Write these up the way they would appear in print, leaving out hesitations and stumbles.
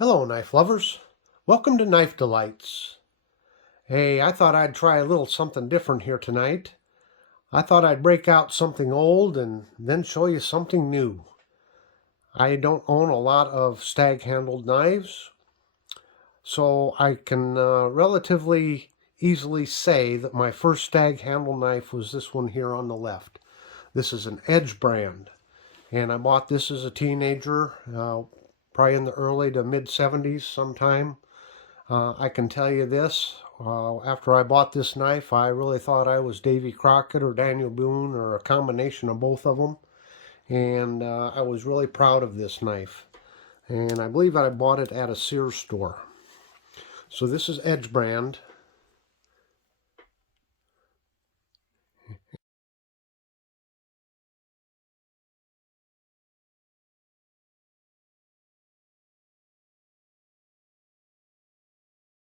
Hello, knife lovers. Welcome to Knife Delights. Hey, I thought I'd try a little something different here tonight. I thought I'd break out something old and then show you something new. I don't own a lot of stag-handled knives, so I can relatively easily say that my first stag-handled knife was this one here on the left. This is an Edge brand, and I bought this as a teenager, probably in the early to mid-70s sometime. I can tell you this, after I bought this knife, I really thought I was Davy Crockett or Daniel Boone or a combination of both of them. And I was really proud of this knife. And I believe I bought it at a Sears store. So this is Edge brand.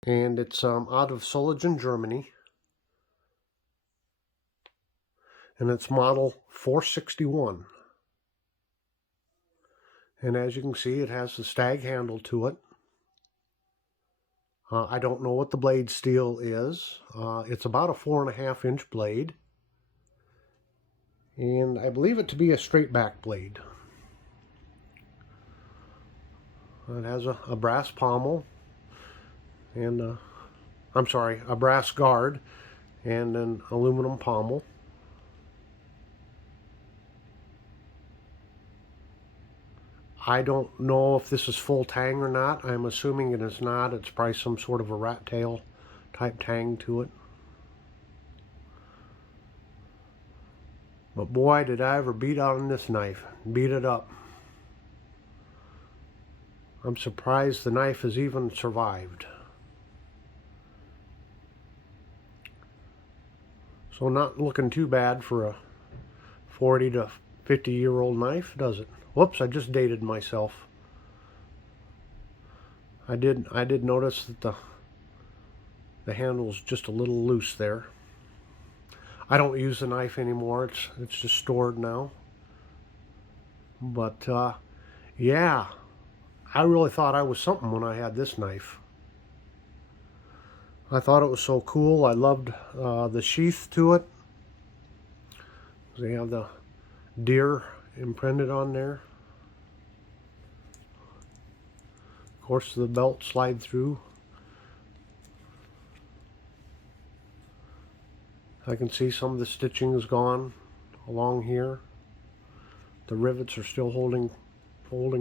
And it's out of Solingen, Germany. And it's model 461. And as you can see, it has the stag handle to it. I don't know what the blade steel is. It's about a 4.5-inch blade. And I believe it to be a straight back blade. It has a brass pommel and a brass guard and an aluminum pommel. I don't know if this is full tang or not. I'm assuming it is not. It's probably some sort of a rat tail type tang to it. But boy, did I ever beat on this knife. Beat it up. I'm surprised the knife has even survived. So not looking too bad for a 40 to 50-year-old knife, does it? Whoops, I just dated myself. I did notice that the handle's just a little loose there. I don't use the knife anymore. It's just stored now. But yeah, I really thought I was something when I had this knife. I thought it was so cool. I loved the sheath to it. They have the deer imprinted on there. Of course, the belt slide through. I can see some of the stitching is gone along here. The rivets are still holding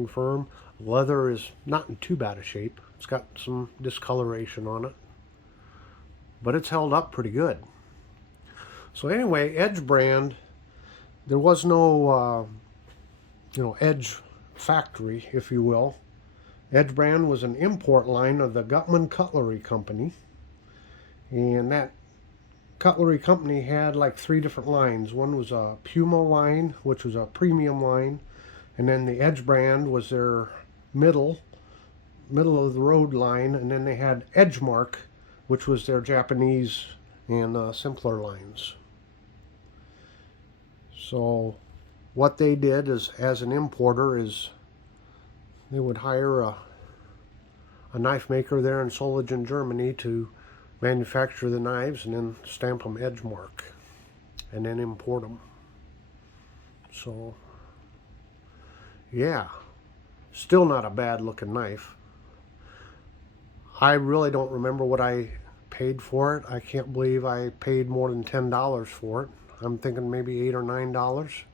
firm. Leather is not in too bad a shape. It's got some discoloration on it, but it's held up pretty good. So anyway, Edge brand. There was no, Edge factory, if you will. Edge brand was an import line of the Gutman Cutlery Company, and that cutlery company had like 3 different lines. One was a Puma line, which was a premium line, and then the Edge brand was their middle of the road line, and then they had Edgemark, which was their Japanese and simpler lines. So what they did is, as an importer, is they would hire a knife maker there in Solingen, Germany to manufacture the knives and then stamp them Edgemark and then import them. So yeah, still not a bad looking knife. I really don't remember what I paid for it. I can't believe I paid more than $10 for it. I'm thinking maybe $8 or $9.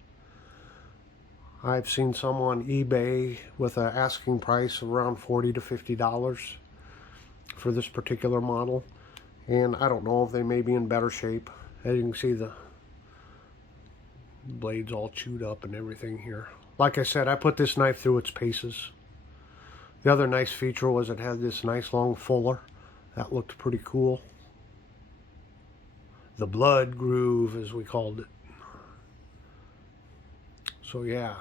I've seen some on eBay with an asking price of around $40 to $50 for this particular model. And I don't know if they may be in better shape. As you can see, the blade's all chewed up and everything here. Like I said, I put this knife through its paces. The other nice feature was it had this nice long fuller. That looked pretty cool. The blood groove, as we called it. So yeah,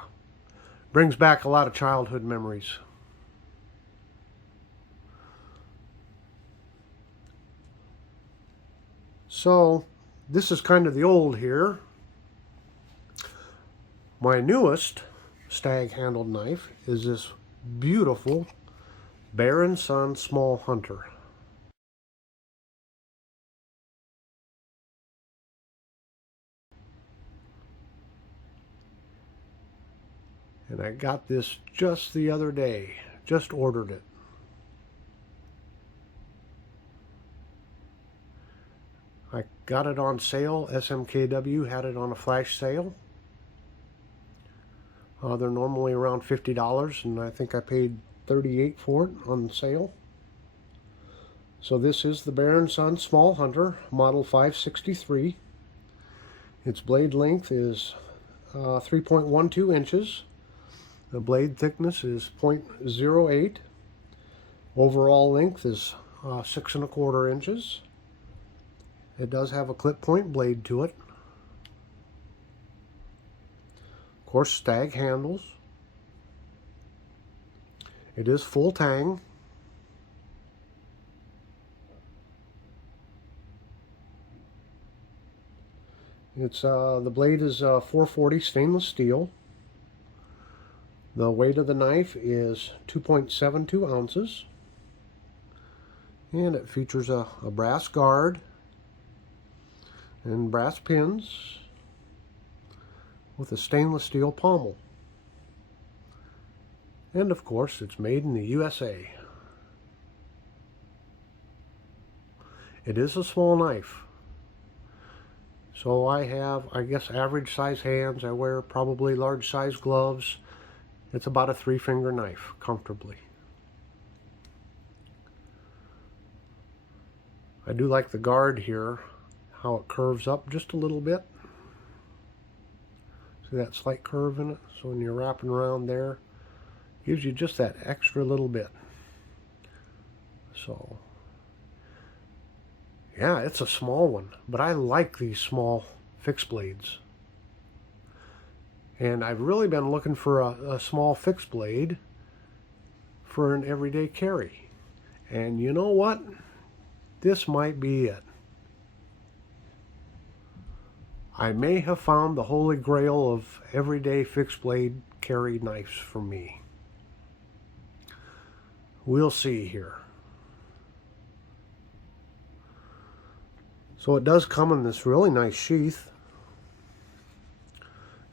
brings back a lot of childhood memories. So this is kind of the old here. My newest stag handled knife is this beautiful BearSon Small Hunter. And I got this just the other day. Just ordered it. I got it on sale. SMKW had it on a flash sale. They're normally around $50, and I think I paid $38 for it on sale. So this is the BearSon Small Hunter, model 563. Its blade length is 3.12 inches. The blade thickness is 0.08. Overall length is 6¼ inches. It does have a clip point blade to it. Of course, stag handles. It is full tang. It's the blade is 440 stainless steel. The weight of the knife is 2.72 ounces. And it features a brass guard and brass pins with a stainless steel pommel. And of course, it's made in the USA. It is a small knife. So I have, I guess, average size hands. I wear probably large size gloves. It's about a 3-finger knife, comfortably. I do like the guard here, how it curves up just a little bit. See that slight curve in it? So when you're wrapping around there, gives you just that extra little bit. So, yeah, it's a small one, but I like these small fixed blades. And I've really been looking for a small fixed blade for an everyday carry. And you know what? This might be it. I may have found the holy grail of everyday fixed blade carry knives for me. We'll see here. So it does come in this really nice sheath.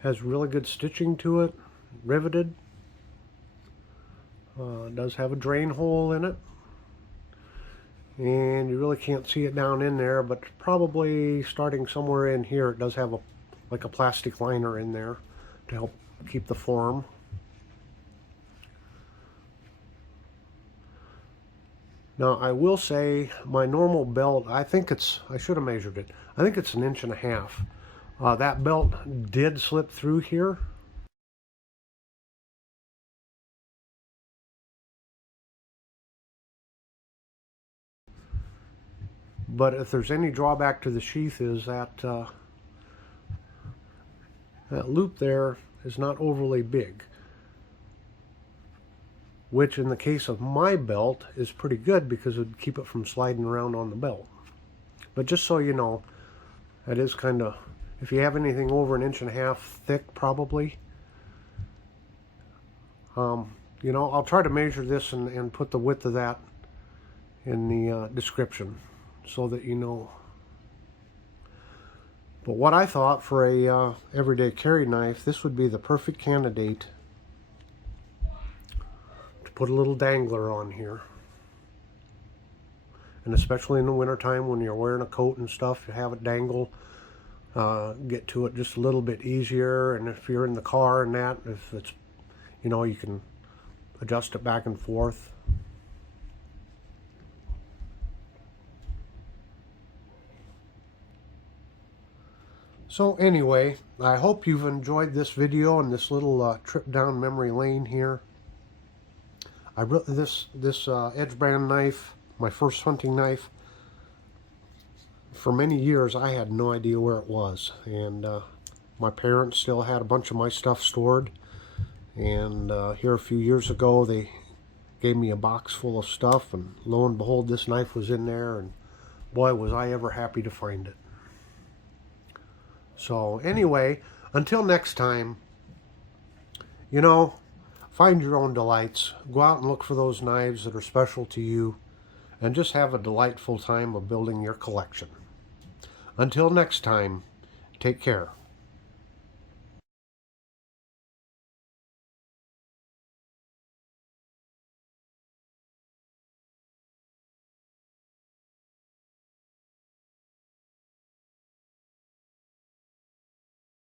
Has really good stitching to it, riveted. It does have a drain hole in it. And you really can't see it down in there, but probably starting somewhere in here, it does have like a plastic liner in there to help keep the form. Now I will say my normal belt, I should have measured it. I think it's 1.5 inches. That belt did slip through here. But if there's any drawback to the sheath is that that loop there is not overly big, which in the case of my belt is pretty good because it would keep it from sliding around on the belt. But just so you know, that is kind of, if you have anything over 1.5 inches thick, probably, you know, I'll try to measure this and put the width of that in the description so that you know. But what I thought for a everyday carry knife, this would be the perfect candidate to put a little dangler on here. And especially in the wintertime when you're wearing a coat and stuff, you have it dangle, get to it just a little bit easier. And if you're in the car and that, if it's, you know, you can adjust it back and forth. So anyway, I hope you've enjoyed this video and this little trip down memory lane here. This Edge brand knife, my first hunting knife, for many years I had no idea where it was, and my parents still had a bunch of my stuff stored, and here a few years ago they gave me a box full of stuff, and lo and behold, this knife was in there, and boy was I ever happy to find it. So anyway, until next time, you know, Find your own delights. Go out and look for those knives that are special to you, and just have a delightful time of building your collection. Until next time, take care.